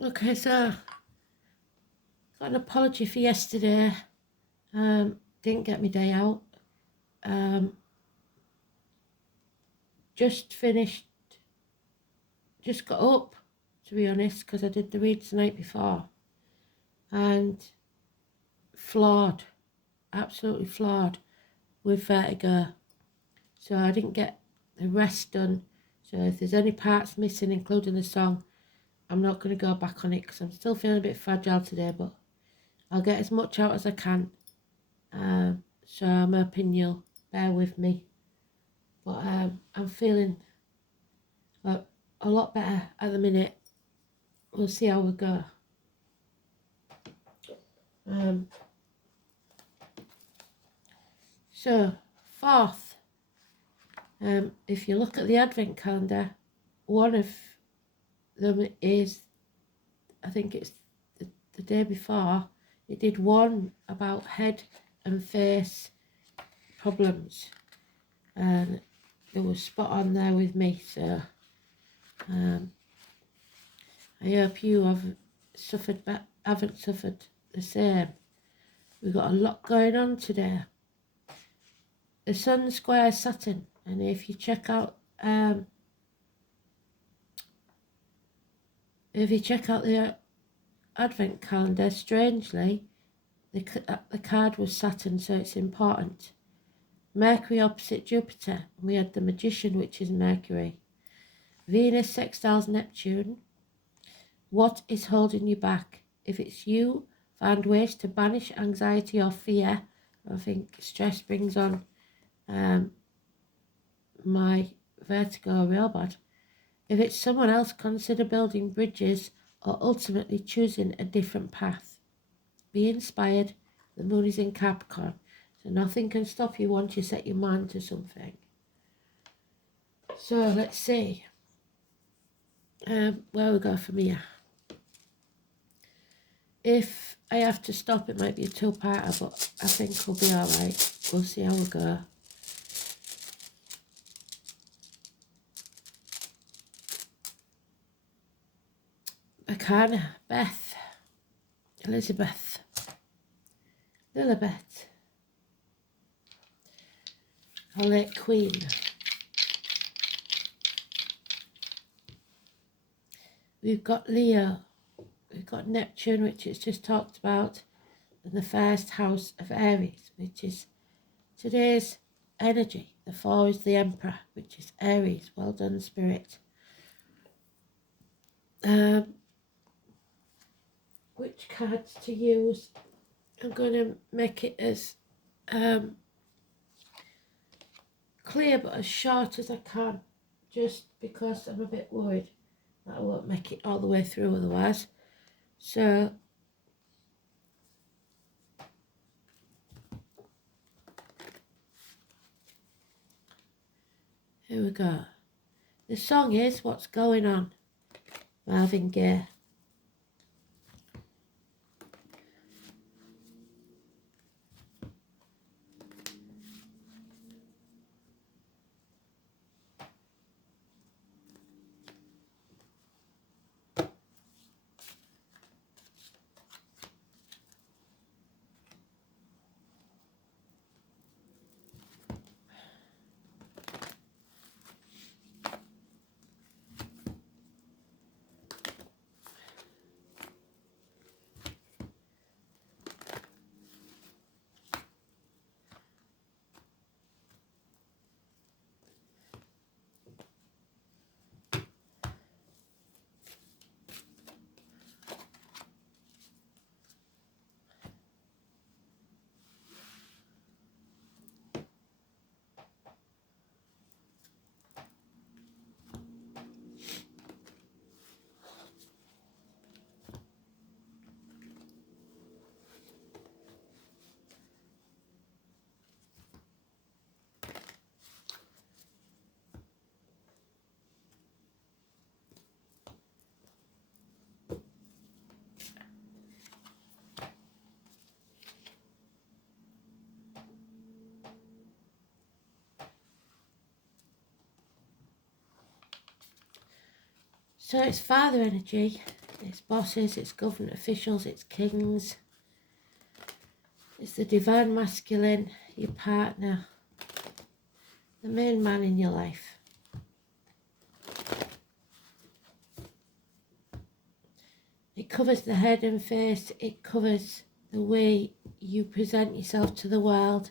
Okay, so got an apology for yesterday. Didn't get my day out. Just finished, just got up, to be honest, because I did the reads the night before. And flawed, absolutely flawed with vertigo. So I didn't get the rest done. So if there's any parts missing, including the song, I'm not going to go back on it because I'm still feeling a bit fragile today, but I'll get as much out as I can. So I'm hoping you'll bear with me. But I'm feeling a lot better at the minute. We'll see how we go. So, fourth, if you look at the advent calendar, one of them is, I think it's the day before, it did one about head and face problems, and it was spot on there with me. So I hope you haven't suffered the same. We've got a lot going on today. The Sun squares Saturn, and if you check out the advent calendar, strangely, the card was Saturn, so it's important. Mercury opposite Jupiter, and we had the Magician, which is Mercury. Venus sextiles Neptune. What is holding you back? If it's you, find ways to banish anxiety or fear. I think stress brings on my vertigo real bad. If it's someone else, consider building bridges or ultimately choosing a different path. Be inspired. The moon is in Capricorn, so nothing can stop you once you set your mind to something. So let's see where we go from here. If I have to stop, it might be a two-parter, but I think we'll be all right. We'll see how we go. Arcana, Beth, Elizabeth, Lilibet, our late Queen. We've got Leo, we've got Neptune, which is just talked about, and the first house of Aries, which is today's energy. The 4 is the Emperor, which is Aries. Well done, Spirit. Which cards to use? I'm going to make it as clear but as short as I can, just because I'm a bit worried that I won't make it all the way through otherwise. So here we go. The song is What's Going On, Marvin Gaye. So it's father energy, It's bosses, it's government officials, it's kings. It's the divine masculine, your partner, the main man in your life. It covers the head and face, it covers the way you present yourself to the world.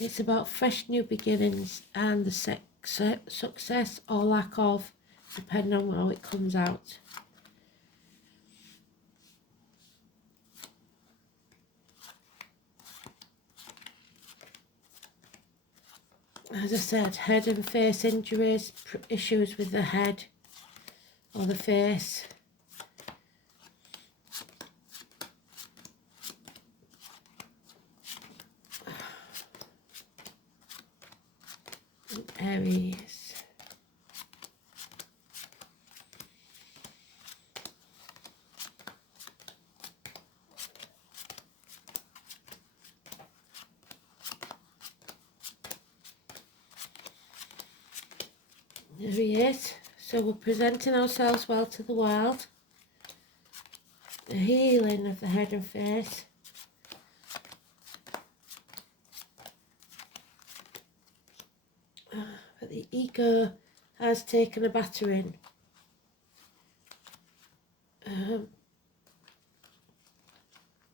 It's about fresh new beginnings and the success or lack of, depending on how it comes out. As I said, head and face injuries, issues with the head or the face. Aries. There he is. So we're presenting ourselves well to the world. The healing of the head and face. But the ego has taken a battering.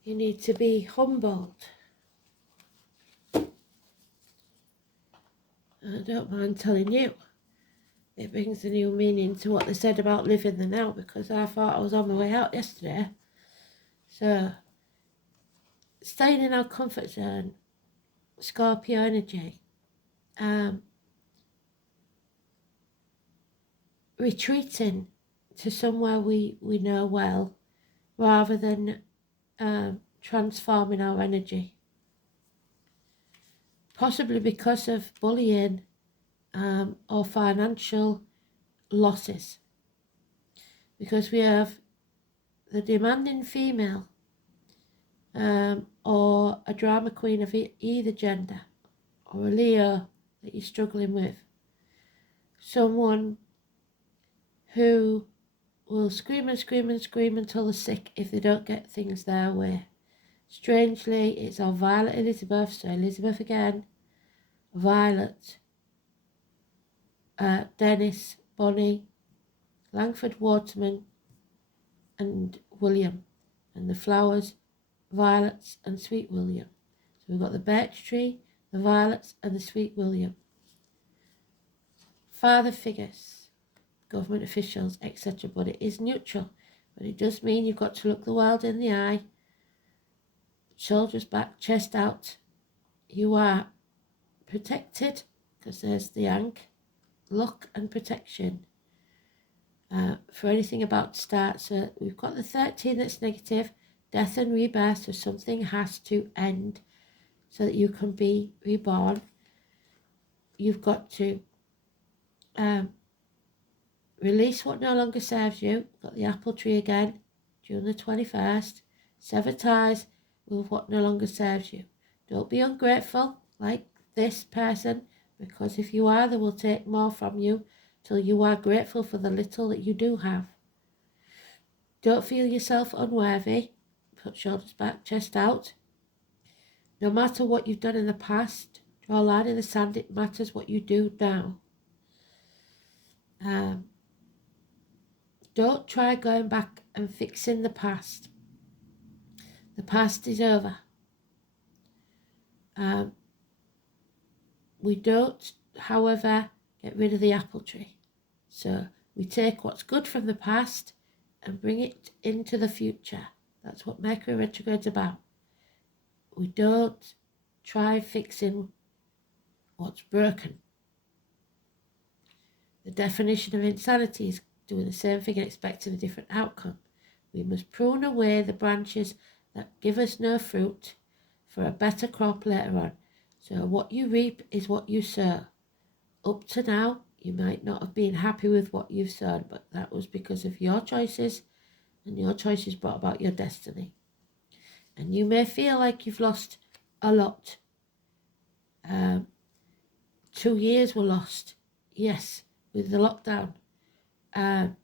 You need to be humbled. I don't mind telling you. It brings a new meaning to what they said about living the now, because I thought I was on my way out yesterday. So, staying in our comfort zone, Scorpio energy, retreating to somewhere we know well, rather than transforming our energy. Possibly because of bullying or financial losses. Because we have the demanding female or a drama queen of either gender, or a Leo that you're struggling with. Someone who will scream and scream and scream until they're sick if they don't get things their way. Strangely, it's our Violet Elizabeth, so Elizabeth again, Violet, Dennis, Bonnie, Langford Waterman and William, and the flowers, violets and Sweet William. So we've got the birch tree, the violets and the Sweet William. Father figures, government officials, etc. But it is neutral. But it does mean you've got to look the world in the eye, shoulders back, chest out. You are protected, because there's the Ankh, luck and protection for anything about to start. So we've got the 13 that's negative, death and rebirth, so something has to end so that you can be reborn. You've got to release what no longer serves you. Got the apple tree again, June the 21st. Sever ties with what no longer serves you. Don't be ungrateful like this person, because if you are, they will take more from you till you are grateful for the little that you do have. Don't feel yourself unworthy. Put shoulders back, chest out. No matter what you've done in the past, draw a line in the sand. It matters what you do now. Don't try going back and fixing the past. The past is over. We don't, however, get rid of the apple tree. So we take what's good from the past and bring it into the future. That's what Mercury retrograde's about. We don't try fixing what's broken. The definition of insanity is doing the same thing and expecting a different outcome. We must prune away the branches that give us no fruit for a better crop later on. So what you reap is what you sow. Up to now, you might not have been happy with what you've sown, but that was because of your choices, and your choices brought about your destiny. And you may feel like you've lost a lot. 2 years were lost, yes, with the lockdown. And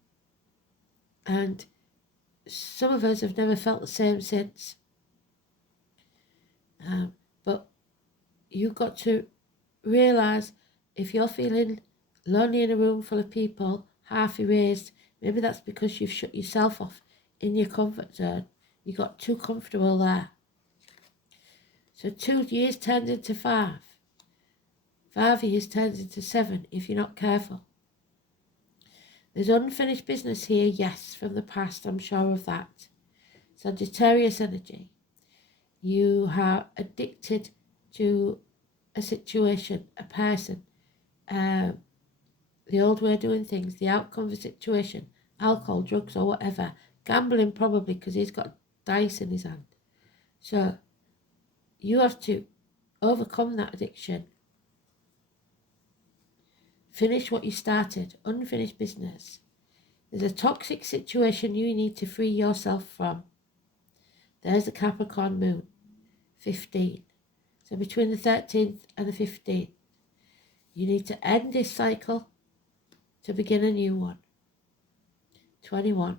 some of us have never felt the same since. But you've got to realise, if you're feeling lonely in a room full of people, half erased, maybe that's because you've shut yourself off in your comfort zone. You got too comfortable there. So 2 years turns into 5. 5 years turns into 7 if you're not careful. There's unfinished business here, yes, from the past, I'm sure of that. Sagittarius energy. You are addicted to a situation, a person, the old way of doing things, the outcome of a situation, alcohol, drugs, or whatever. Gambling probably, because he's got dice in his hand. So you have to overcome that addiction. Finish what you started, unfinished business. There's a toxic situation you need to free yourself from. There's the Capricorn moon, 15. So between the 13th and the 15th, you need to end this cycle to begin a new one. 21.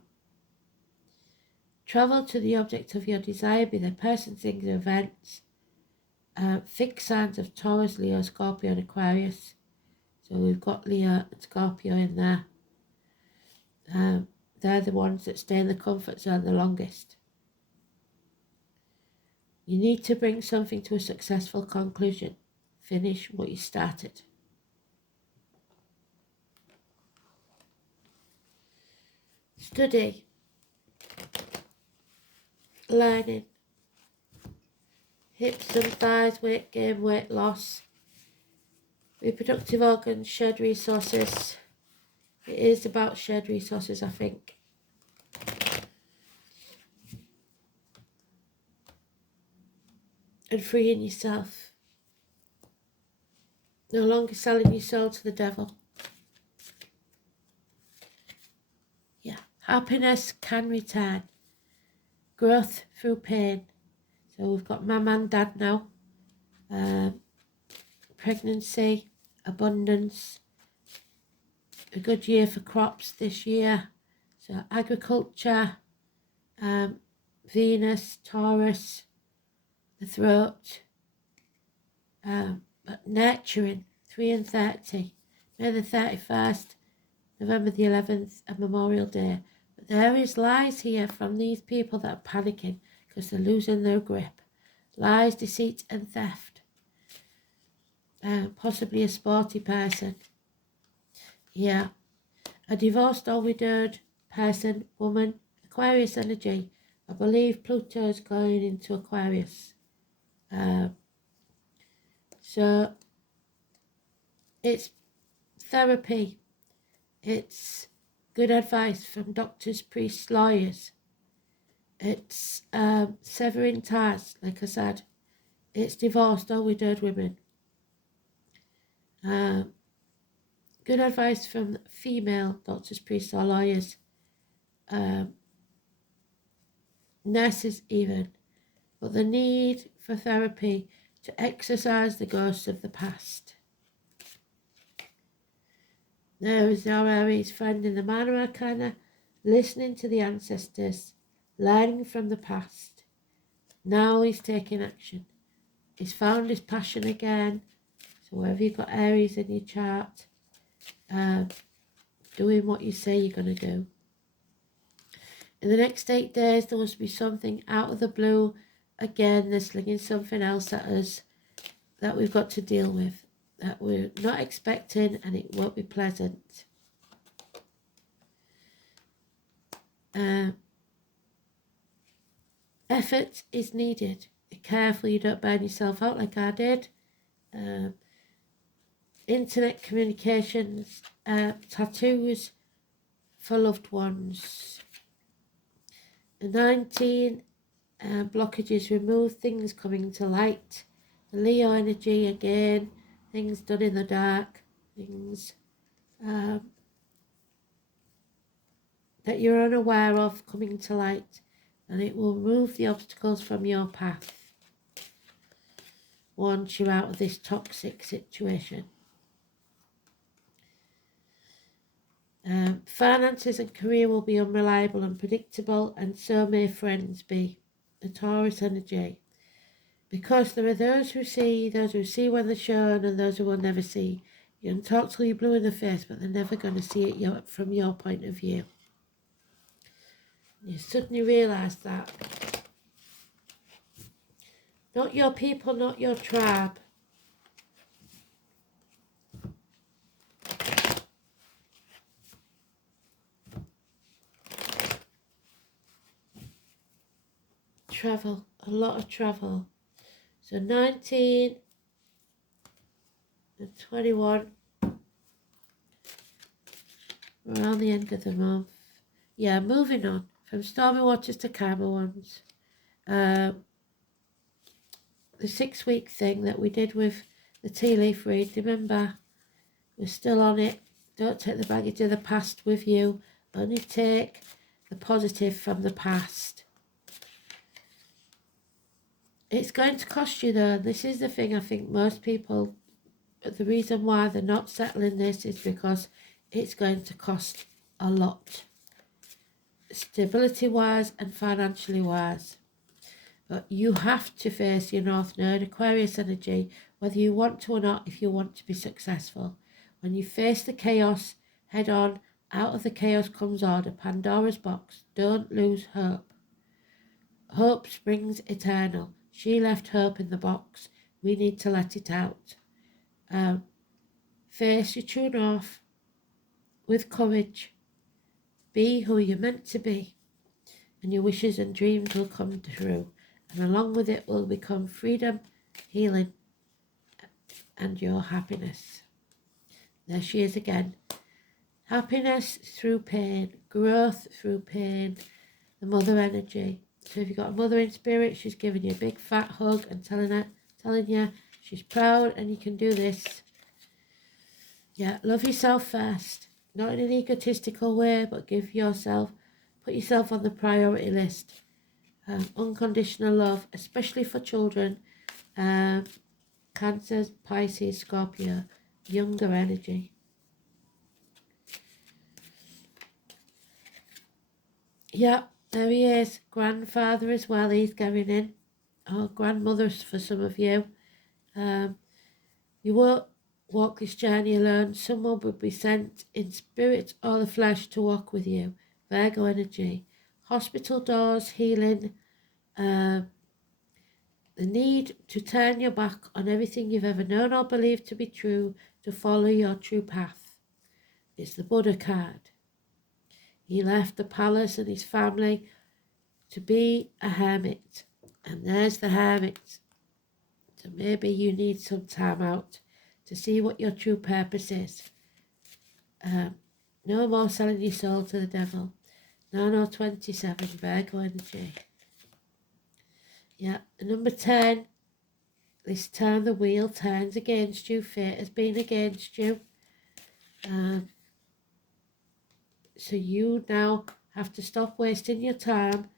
Travel to the object of your desire, be they person, things, or events. Fixed signs of Taurus, Leo, Scorpio, and Aquarius. So we've got Leo and Scorpio in there. They're the ones that stay in the comfort zone the longest. You need to bring something to a successful conclusion. Finish what you started. Study. Learning. Hips and thighs, weight gain, weight loss. Reproductive organs, shared resources. It is about shared resources, I think. And freeing yourself. No longer selling your soul to the devil. Yeah. Happiness can return. Growth through pain. So we've got mum and dad now. Pregnancy, abundance. A good year for crops this year. So agriculture, Venus, Taurus, the throat, but nurturing, 3 and 30, May the 31st, November the 11th, and Memorial Day. But there is lies here from these people that are panicking because they're losing their grip. Lies, deceit, and theft. Possibly a sporty person. Yeah. A divorced or widowed person, woman, Aquarius energy. I believe Pluto's going into Aquarius. So it's therapy. It's good advice from doctors, priests, lawyers. It's severing ties, like I said. It's divorced or widowed women. Good advice from female doctors, priests, or lawyers. Nurses even. But the need for therapy to exorcise the ghosts of the past. There is our Aries friend in the Minor Arcana, listening to the ancestors, learning from the past. Now he's taking action. He's found his passion again. So wherever you've got Aries in your chart, doing what you say you're going to do. In the next 8 days, there must be something out of the blue. Again, they're slinging something else at us that we've got to deal with, that we're not expecting, and it won't be pleasant. Effort is needed. Be careful you don't burn yourself out like I did. Internet communications, tattoos for loved ones. 19 blockages removed, things coming to light. The Leo energy again, things done in the dark, things that you're unaware of coming to light, and it will remove the obstacles from your path once you're out of this toxic situation. Finances and career will be unreliable and predictable, and so may friends be. The Taurus energy. Because there are those who see when they're shown, and those who will never see. You can talk till you're blue in the face, but they're never going to see it from your point of view. You suddenly realise that. Not your people, not your tribe. Travel, a lot of travel. So 19 and 21, around the end of the month. Yeah, moving on from stormy waters to calmer ones. The 6-week thing that we did with the tea leaf read, remember, we're still on it. Don't take the baggage of the past with you. Only take the positive from the past. It's going to cost you though. This is the thing I think most people, the reason why they're not settling this is because it's going to cost a lot. Stability wise and financially wise. But you have to face your North Node, Aquarius energy, whether you want to or not, if you want to be successful. When you face the chaos head on, out of the chaos comes order, Pandora's box. Don't lose hope. Hope springs eternal. She left hope in the box. We need to let it out. Face your true north with courage. Be who you're meant to be, and your wishes and dreams will come true. And along with it will become freedom, healing, and your happiness. There she is again. Happiness through pain, growth through pain, the mother energy. So if you've got a mother in spirit, she's giving you a big fat hug and telling you she's proud and you can do this. Yeah, love yourself first. Not in an egotistical way, but put yourself on the priority list. Unconditional love, especially for children. Cancer, Pisces, Scorpio, younger energy. Yeah, there he is. Grandfather as well, he's going in. Or grandmothers for some of you. You won't walk this journey alone. Someone will be sent in spirit or the flesh to walk with you. Virgo energy. Hospital doors, healing. The need to turn your back on everything you've ever known or believed to be true to follow your true path. It's the Buddha card. He left the palace and his family to be a hermit. And there's the hermit. So maybe you need some time out to see what your true purpose is. No more selling your soul to the devil. No, 27, Virgo energy. Yeah, number 10. This time the wheel turns against you. Fate has been against you. So you now have to stop wasting your time.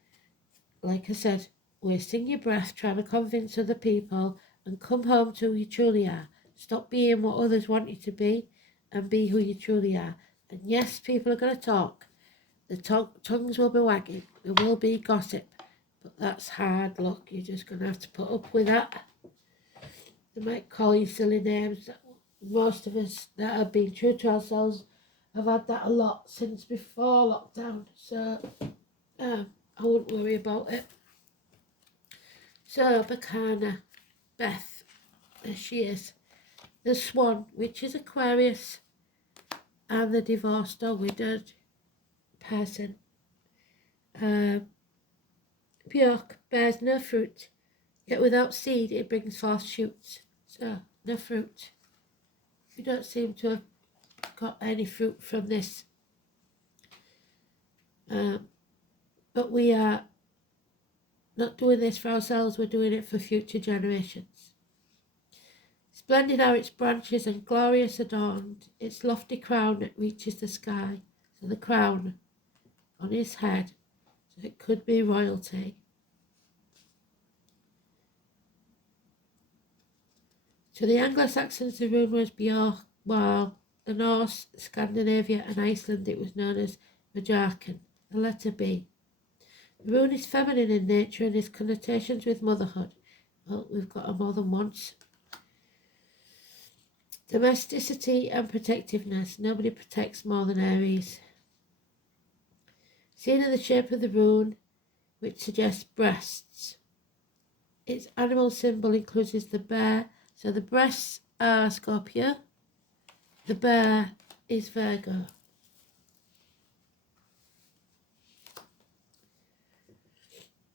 Like I said, wasting your breath trying to convince other people and come home to who you truly are. Stop being what others want you to be and be who you truly are. And yes, people are going to talk. The tongues will be wagging. There will be gossip. But that's hard luck. You're just going to have to put up with that. They might call you silly names. Most of us that have been true to ourselves have had that a lot since before lockdown. So I wouldn't worry about it. So Bacana, Beth, there she is. The Swan, which is Aquarius, and the divorced or widowed person. Björk bears no fruit, yet without seed it brings forth shoots. So, no fruit. We don't seem to have got any fruit from this. But we are not doing this for ourselves, we're doing it for future generations. Splendid are its branches and glorious adorned, its lofty crown that reaches the sky. So the crown on his head, so it could be royalty. To the Anglo-Saxons, the rune was Björk, well, the Norse, Scandinavia and Iceland it was known as Majarkan, the letter B. The rune is feminine in nature and has connotations with motherhood. Well, we've got a more than once. Domesticity and protectiveness. Nobody protects more than Aries. Seen in the shape of the rune, which suggests breasts. Its animal symbol includes the bear. So the breasts are Scorpio. The bear is Virgo.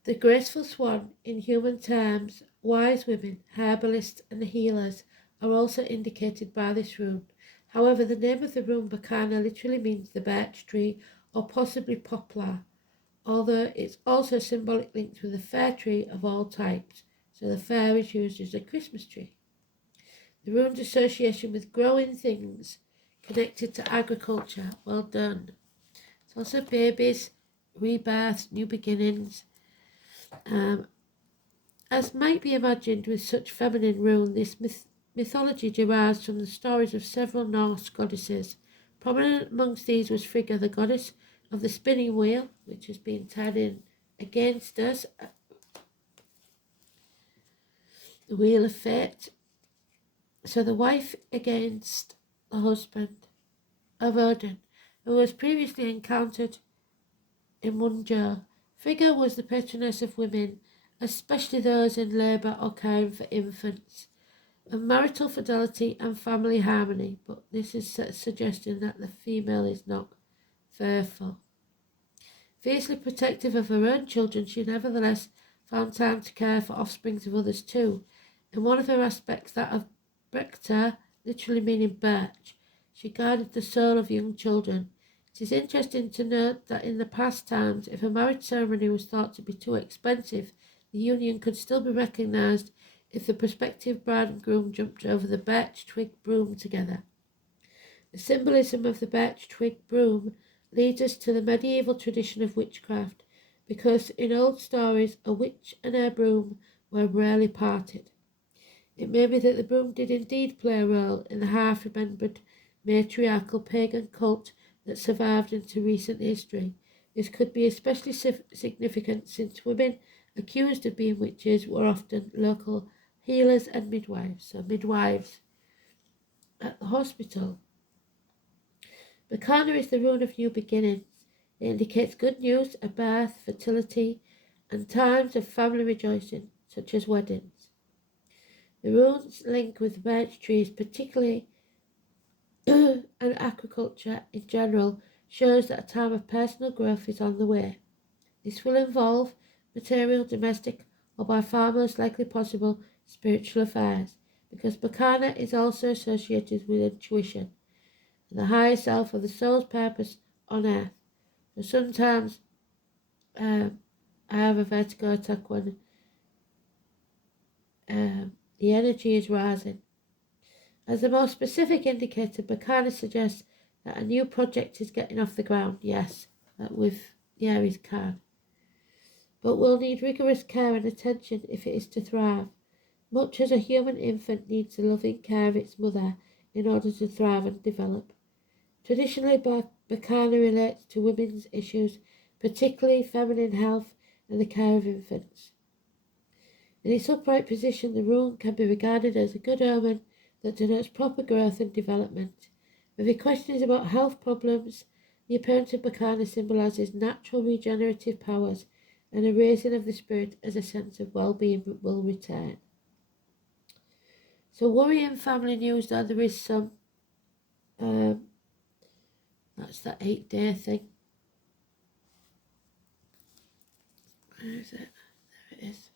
The graceful swan, in human terms, wise women, herbalists and healers are also indicated by this rune. However, the name of the rune Bacana literally means the birch tree or possibly poplar, although it's also symbolic linked with the fir tree of all types, so the fir is used as a Christmas tree. The rune's association with growing things connected to agriculture. Well done. It's also babies, rebirths, new beginnings. As might be imagined with such feminine rune, this mythology derives from the stories of several Norse goddesses. Prominent amongst these was Frigga, the goddess of the spinning wheel, which has been turning against us, the wheel of fate. So the wife against the husband of Odin, who was previously encountered in Munjo. Frigga was the patroness of women, especially those in labour or caring for infants, of marital fidelity and family harmony, but this is suggesting that the female is not faithful. Fiercely protective of her own children, she nevertheless found time to care for offsprings of others too. In one of her aspects, that of Brekta, literally meaning birch, she guarded the soul of young children. It is interesting to note that in the past times, if a marriage ceremony was thought to be too expensive, the union could still be recognised if the prospective bride and groom jumped over the birch twig broom together. The symbolism of the birch twig broom leads us to the medieval tradition of witchcraft, because in old stories a witch and her broom were rarely parted. It may be that the broom did indeed play a role in the half-remembered matriarchal pagan cult that survived into recent history. This could be especially significant since women accused of being witches were often local healers and midwives, so midwives at the hospital. Bacana is the rune of new beginnings. It indicates good news, a birth, fertility, and times of family rejoicing, such as weddings. The rune's link with birch trees, particularly and agriculture in general, shows that a time of personal growth is on the way. This will involve material, domestic, or by far most likely possible, spiritual affairs, because Bacana is also associated with intuition and the higher self or the soul's purpose on earth. So sometimes I have a vertigo attack when the energy is rising. As a more specific indicator, Bacana suggests that a new project is getting off the ground, yes, with the Aries card, but will need rigorous care and attention if it is to thrive, much as a human infant needs the loving care of its mother in order to thrive and develop. Traditionally, Bacana relates to women's issues, particularly feminine health and the care of infants. In its upright position, the rune can be regarded as a good omen that denotes proper growth and development. If your question is about health problems, the appearance of Bacana symbolises natural regenerative powers and a raising of the spirit as a sense of well-being will return. So worrying family news, though there is some, that's that 8-day thing. Where is it? There it is.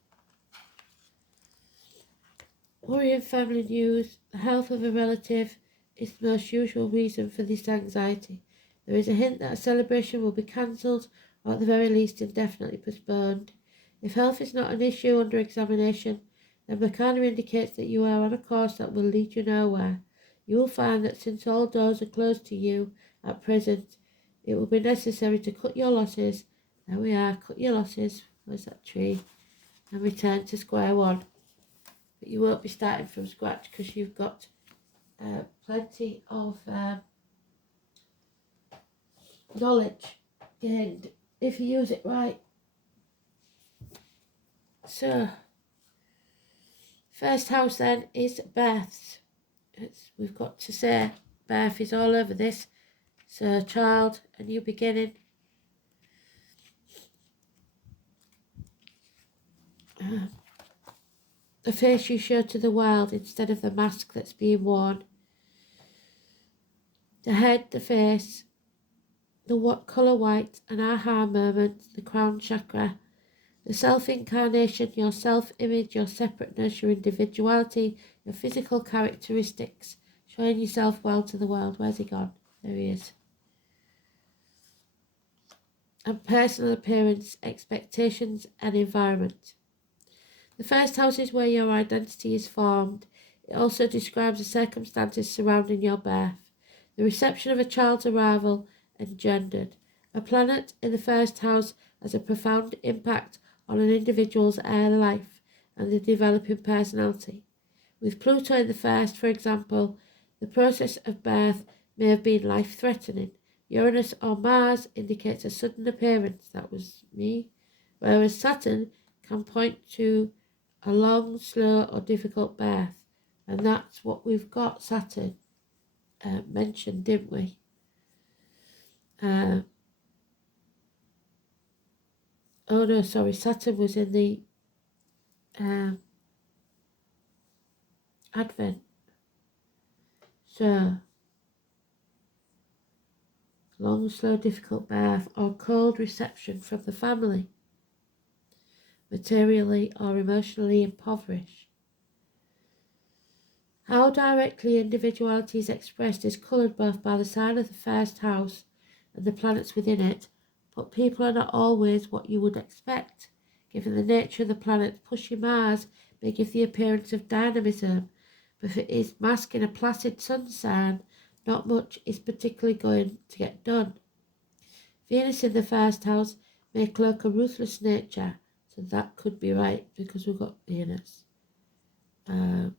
Worrying family news, the health of a relative is the most usual reason for this anxiety. There is a hint that a celebration will be cancelled or at the very least indefinitely postponed. If health is not an issue under examination, then Bacana indicates that you are on a course that will lead you nowhere. You will find that since all doors are closed to you at present, it will be necessary to cut your losses. There we are, cut your losses. Where's that tree? And return to square one. But you won't be starting from scratch because you've got plenty of knowledge gained if you use it right. So, first house then is births. We've got to say birth is all over this. So, child, a new beginning. The face you show to the world instead of the mask that's being worn. The head, the face, the colour white, an aha moment, the crown chakra, the self-incarnation, your self-image, your separateness, your individuality, your physical characteristics, showing yourself well to the world. Where's he gone? There he is. And personal appearance, expectations and environment. The first house is where your identity is formed. It also describes the circumstances surrounding your birth, the reception of a child's arrival engendered. A planet in the first house has a profound impact on an individual's early life and the developing personality. With Pluto in the first, for example, the process of birth may have been life-threatening. Uranus or Mars indicates a sudden appearance, that was me, whereas Saturn can point to a long, slow or difficult birth. And that's what we've got Saturn mentioned, didn't we? Oh no, sorry, Saturn was in the Advent. So, long, slow, difficult birth or cold reception from the family, materially or emotionally impoverished. How directly individuality is expressed is coloured both by the sign of the first house and the planets within it, but people are not always what you would expect. Given the nature of the planet, pushing Mars may give the appearance of dynamism, but if it is masking a placid sun sign, not much is particularly going to get done. Venus in the first house may cloak a ruthless nature, so that could be right because we've got Venus. And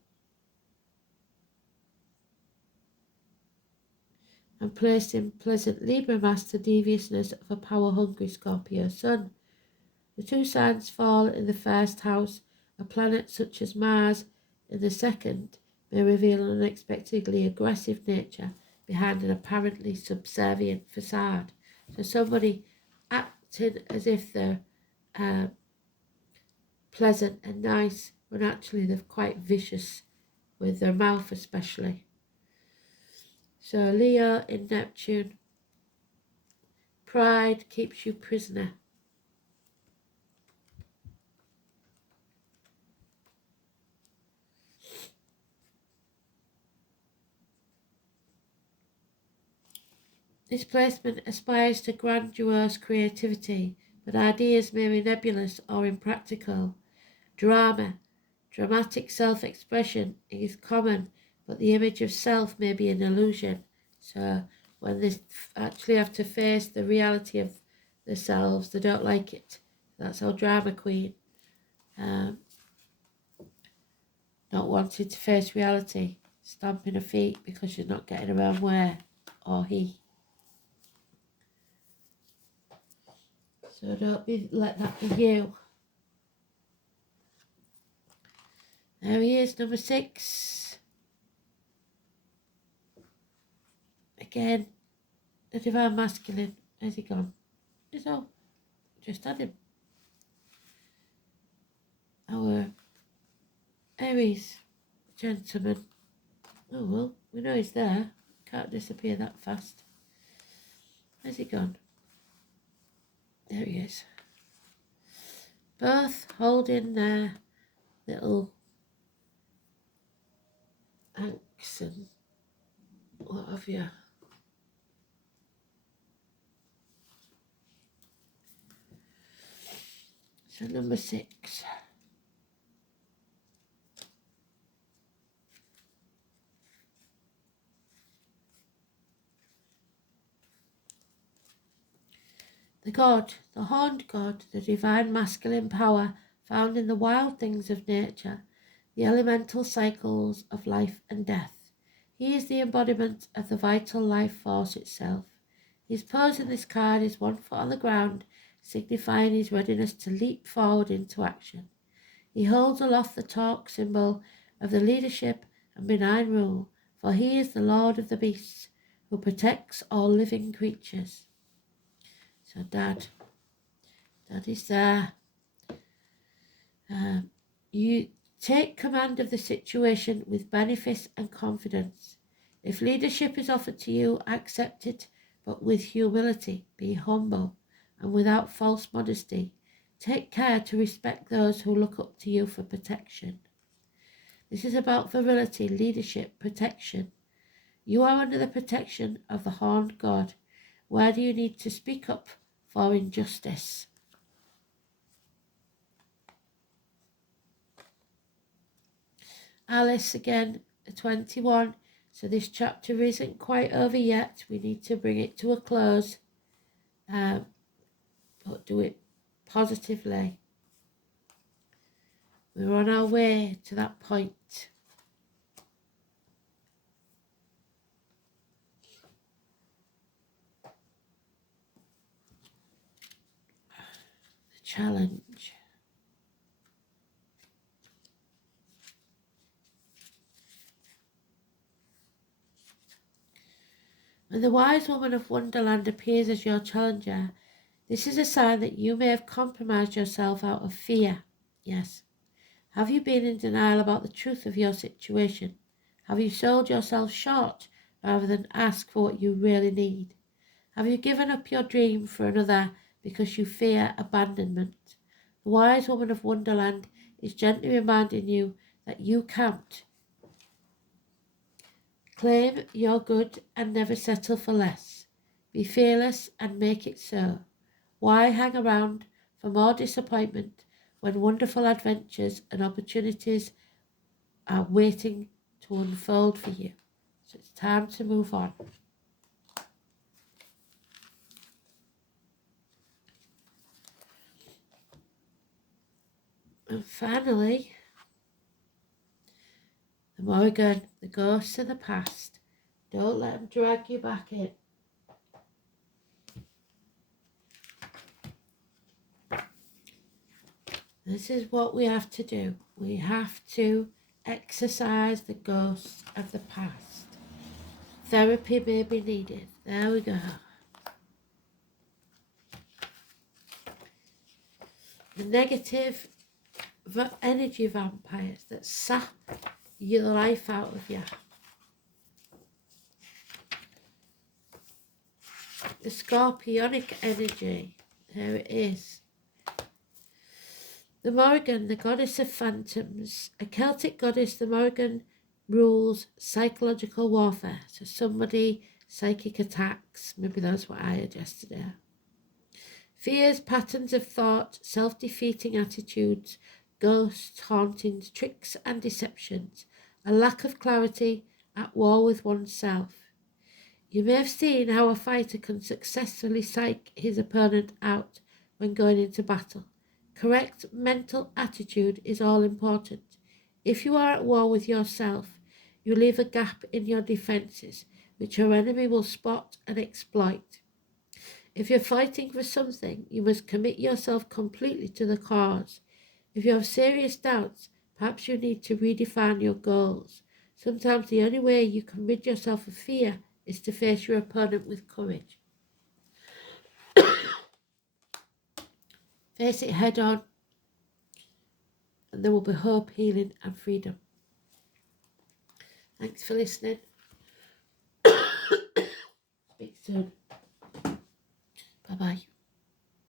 placed in pleasant Libra masks the deviousness of a power-hungry Scorpio sun. The two signs fall in the first house. A planet such as Mars in the second may reveal an unexpectedly aggressive nature behind an apparently subservient facade. So somebody acting as if they're pleasant and nice when actually they're quite vicious with their mouth especially. So Leo in Neptune. Pride keeps you prisoner. This placement aspires to grandiose creativity, but ideas may be nebulous or impractical. Dramatic self-expression is common, but the image of self may be an illusion. So when they actually have to face the reality of themselves, they don't like it. That's our drama queen. Not wanting to face reality, stamping her feet because she's not getting her own way, or he. So let that be you. There he is, number 6. Again, the divine masculine. Where's he gone? He's all just had him. Our Aries gentleman. Oh well, we know he's there. Can't disappear that fast. Where's he gone? There he is. Both holding their little ankes and what have you. So number 6. The god, the horned god, the divine masculine power found in the wild things of nature, the elemental cycles of life and death. He is the embodiment of the vital life force itself. His pose in this card is 1 foot on the ground, signifying his readiness to leap forward into action. He holds aloft the torque symbol of the leadership and benign rule, for he is the Lord of the Beasts, who protects all living creatures. So Dad is there. You take command of the situation with benefit and confidence. If leadership is offered to you, accept it, but with humility. Be humble and without false modesty. Take care to respect those who look up to you for protection. This is about virility, leadership, protection. You are under the protection of the horned God. Where do you need to speak up for injustice? Alice again, 21. So this chapter isn't quite over yet. We need to bring it to a close, but do it positively. We're on our way to that point. The challenge. When the wise woman of Wonderland appears as your challenger, this is a sign that you may have compromised yourself out of fear. Yes. Have you been in denial about the truth of your situation? Have you sold yourself short rather than ask for what you really need? Have you given up your dream for another because you fear abandonment? The wise woman of Wonderland is gently reminding you that you count. Claim your good and never settle for less. Be fearless and make it so. Why hang around for more disappointment when wonderful adventures and opportunities are waiting to unfold for you? So it's time to move on. And finally, the Morrigan, the ghosts of the past. Don't let them drag you back in. This is what we have to do. We have to exercise the ghosts of the past. Therapy may be needed. There we go. The negative energy vampires that sap the life out of you. The scorpionic energy. There it is. The Morrigan, the goddess of phantoms. A Celtic goddess, the Morrigan rules psychological warfare. So somebody, psychic attacks. Maybe that's what I had yesterday. Fears, patterns of thought, self-defeating attitudes, ghosts, hauntings, tricks and deceptions. A lack of clarity, at war with oneself. You may have seen how a fighter can successfully psych his opponent out when going into battle. Correct mental attitude is all important. If you are at war with yourself, you leave a gap in your defenses, which your enemy will spot and exploit. If you're fighting for something, you must commit yourself completely to the cause. If you have serious doubts, perhaps you need to redefine your goals. Sometimes the only way you can rid yourself of fear is to face your opponent with courage. Face it head on, and there will be hope, healing and freedom. Thanks for listening.